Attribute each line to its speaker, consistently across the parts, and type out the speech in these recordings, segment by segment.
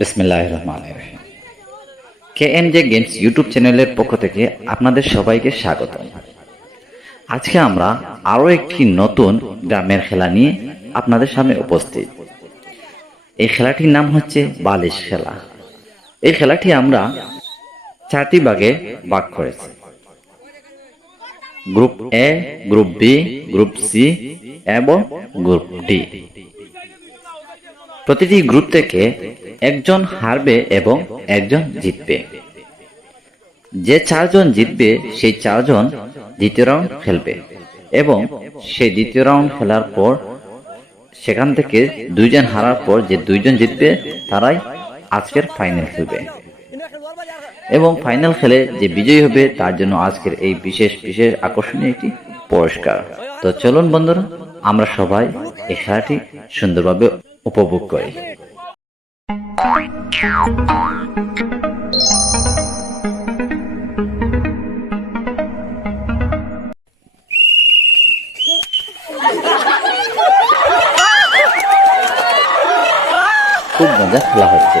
Speaker 1: বিসমিল্লাহ Rahman K N J games YouTube চ্যানেলের পক্ষ থেকে আপনাদের সবাইকে স্বাগত আজকে আমরা আরও একটি নতুন গ্রামের খেলা নিয়ে আপনাদের সামনে উপস্থিত। এই খেলাটির নাম হচ্ছে বালিশ খেলা। এই খেলাটি আমরা চারটি ভাগে ভাগ করেছি। Group A, group B, group C এবং গ্রুপ ডি। প্রতিটি গ্রুপ থেকে একজন হারবে এবং একজন জিতবে। যে চারজন জিতবে, সেই চারজন দ্বিতীয় রাউন্ড খেলবে এবং সেই দ্বিতীয় রাউন্ড খেলার পর সেখান থেকে দুইজন হারার পর যে দুইজন জিতবে, তারাই আজকের ফাইনাল খেলবে। এবং ফাইনাল খেলে যে বিজয়ী হবে, তার জন্য আজকের এই বিশেষ বিশেষ আকর্ষণীয় একটি পুরস্কার। তো চলুন বন্ধুরা, আমরা সবাই এই খেলাটি সুন্দরভাবে উপভোগ করে। খুব মজা খেলা হচ্ছে।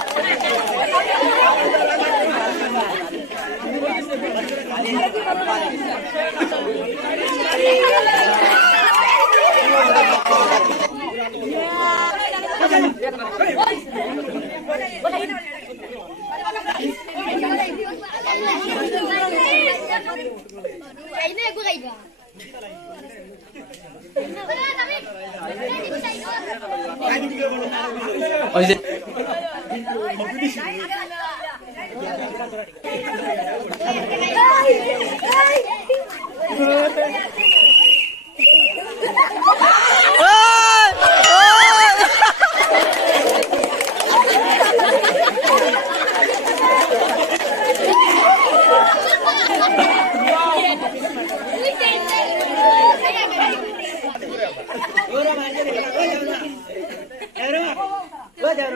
Speaker 2: Kaibe, kaibe.
Speaker 1: ওই যে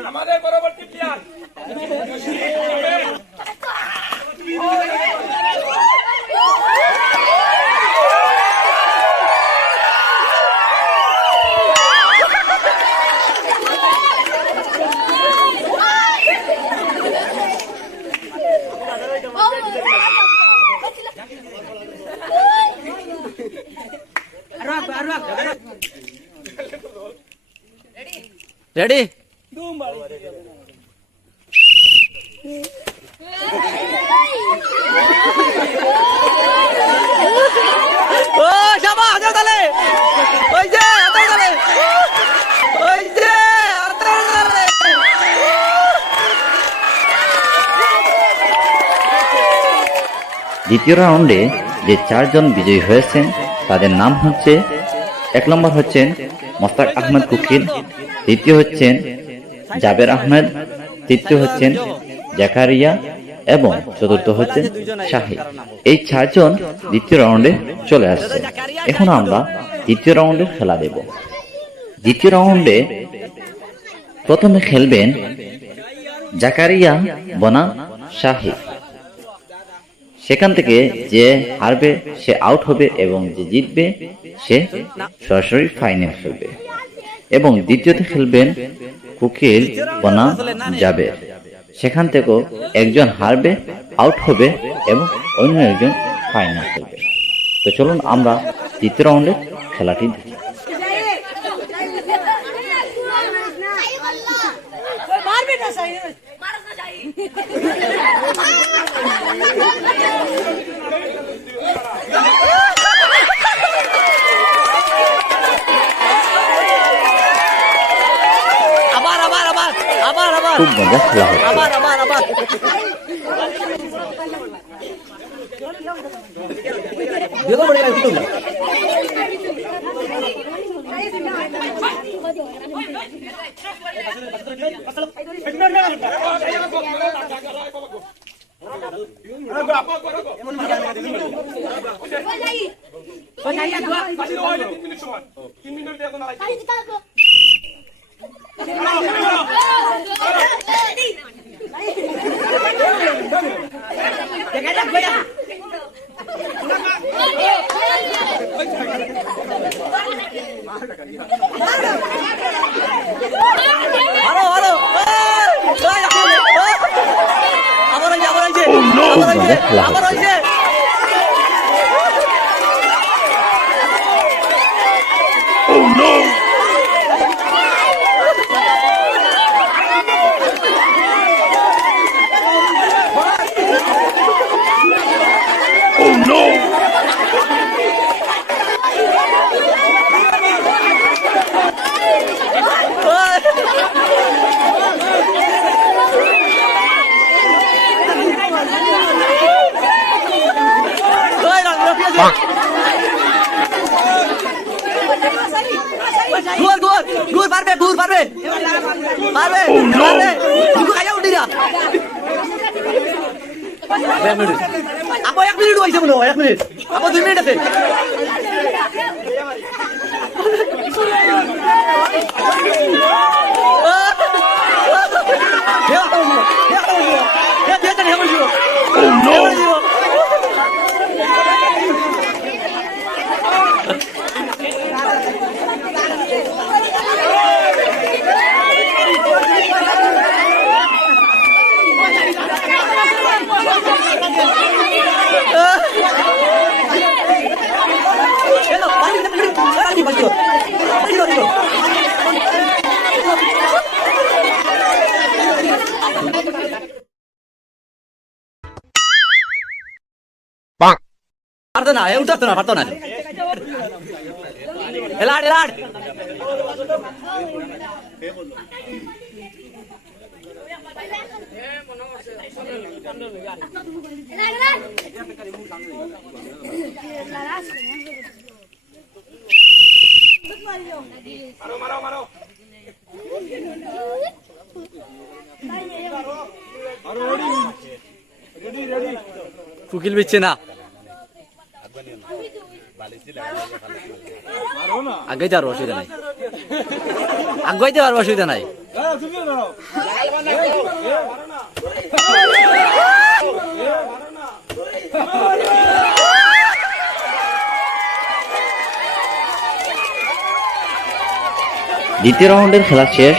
Speaker 3: আমাদের পরবর্তী প্লেয়ার।
Speaker 1: রেডি দ্বিতীয় রাউন্ডে যে চারজন বিজয়ী হয়েছেন, তাদের নাম হচ্ছে, এক নম্বর হচ্ছেন মোস্তাক আহমেদ কুকিল, দ্বিতীয় হচ্ছেন জাবের আহমেদ, তৃতীয় হচ্ছেন জাকারিয়া এবং চতুর্থ হচ্ছেন শাহিদ। এই চারজন দ্বিতীয় রাউন্ডে চলে আসছে। এখন আমরা দ্বিতীয় রাউন্ডে খেলা দেব। দ্বিতীয় রাউন্ডে প্রথমে খেলবেন জাকারিয়া, বনাম, শাহিদ। সেখান থেকে যে হারবে, সে আউট হবে এবং যে জিতবে, সে সরাসরি ফাইনাল খেলবে। এবং দ্বিতীয়তে খেলবেন কুকিল বনাম যাবে সেখান থেকেও একজন হারবে আউট হবে এবং অন্য একজন ফাইনাল খেলবে। তো চলুন আমরা দ্বিতীয় রাউন্ডের খেলাটি দেখি।
Speaker 2: মারবে না
Speaker 4: আবার আবার আবার আবার আবার।
Speaker 1: খুব মজা খেলা হচ্ছে
Speaker 4: আবার আবার আবার। দেখো বড় গেল কিন্তু আরও আবার আবার আইছে আবার আইছে
Speaker 1: মজা খেলা
Speaker 4: আবার
Speaker 1: হচ্ছে।
Speaker 4: আইছে ওই না রফি আছে গুর গুর গুর পারবে গুর পারবে। পারবে পারবে। গুর খাইয়া উঠি না এক মিনিট আপো, এক মিনিট হয়েছে মনে হয় এক মিনিট। আপো, দুই মিনিট আছে। পারতো না এ উঠাতো না পারতো না। এলাড এলাড কুকিল বিচ্ছে না। আগাইতে পারব অসুবিধা নাই। আগাইতে পারব অসুবিধা নাই।
Speaker 1: দ্বিতীয় রাউন্ডের খেলা শেষ।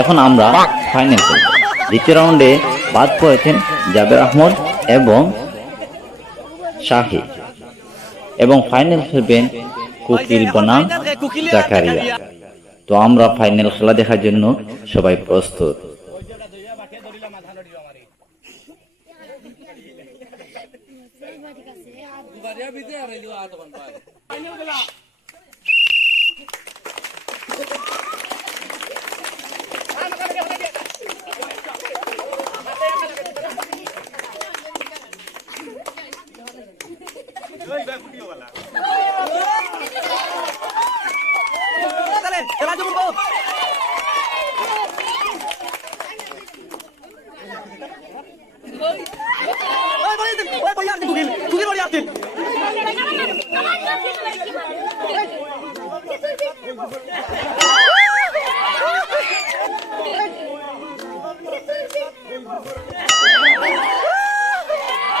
Speaker 1: এখন আমরা ফাইনাল খেলব দ্বিতীয় রাউন্ডে বাদ পড়েছেন জাবের আহমদ এবং শাহি এবং ফাইনাল খেলবেন কুকিল বনাম জাকারিয়া। তো আমরা ফাইনাল খেলা দেখার জন্য সবাই প্রস্তুত।
Speaker 4: ফাইনাল জমুন বাবু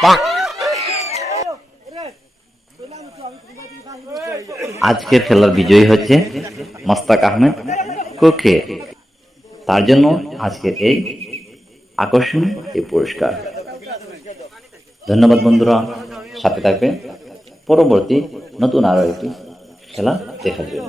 Speaker 4: ওই
Speaker 1: আজকের খেলার বিজয়ী হচ্ছে মোস্তাক আহমেদ কোকে তার জন্য আজকের এই আকর্ষণীয় এই পুরস্কার। ধন্যবাদ বন্ধুরা, সাথে থাকবে পরবর্তী নতুন আরও একটি খেলা দেখার জন্য।